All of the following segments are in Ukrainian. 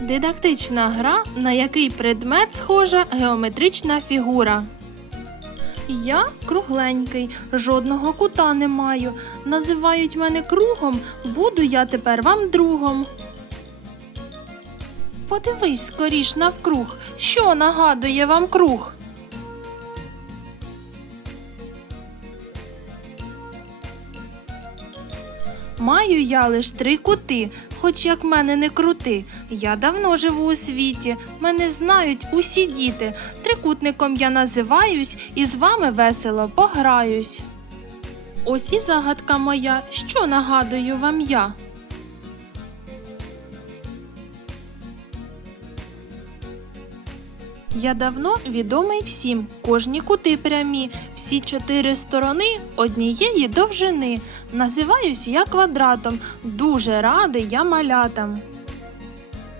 Дидактична гра, на який предмет схожа геометрична фігура. Я кругленький, жодного кута не маю. Називають мене кругом, буду я тепер вам другом. Подивись скоріш навкруг, що нагадує вам круг. Маю я лиш три кути, хоч як мене не крути. Я давно живу у світі, мене знають усі діти. Трикутником я називаюсь і з вами весело пограюсь. Ось і загадка моя, що нагадую вам я. Я давно відомий всім, кожні кути прямі, всі чотири сторони однієї довжини. Називаюсь я квадратом, дуже радий я малятам.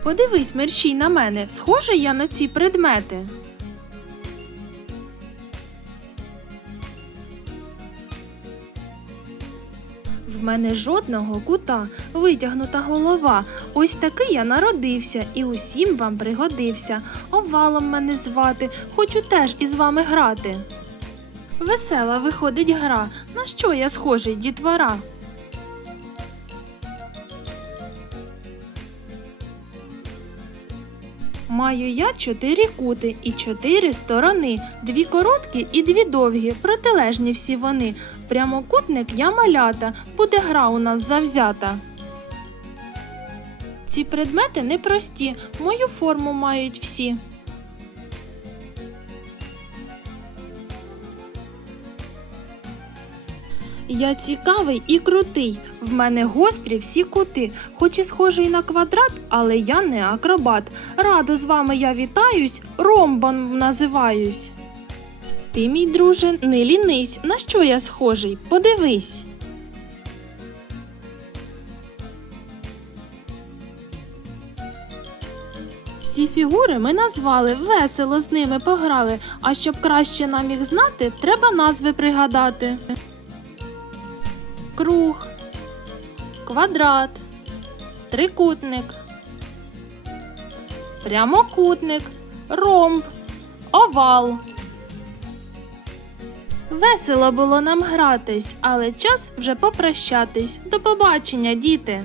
Подивись, мерщій на мене, схожий я на ці предмети. В мене жодного кута, витягнута голова. Ось такий я народився і усім вам пригодився. Овалом мене звати, хочу теж із вами грати. Весела виходить гра. На що я схожий, дітвора? Маю я чотири кути і чотири сторони, дві короткі і дві довгі, протилежні всі вони. Прямокутник я малята, буде гра у нас завзята. Ці предмети непрості, мою форму мають всі. Я цікавий і крутий. В мене гострі всі кути, хоч і схожий на квадрат, але я не акробат. Радо з вами я вітаюсь, ромбом називаюсь. Ти, мій друже, не лінись, на що я схожий? Подивись. Всі фігури ми назвали, весело з ними пограли. А щоб краще нам їх знати, треба назви пригадати. Круг, квадрат, трикутник, прямокутник, ромб, овал. Весело було нам гратись, але час вже попрощатись. До побачення, діти!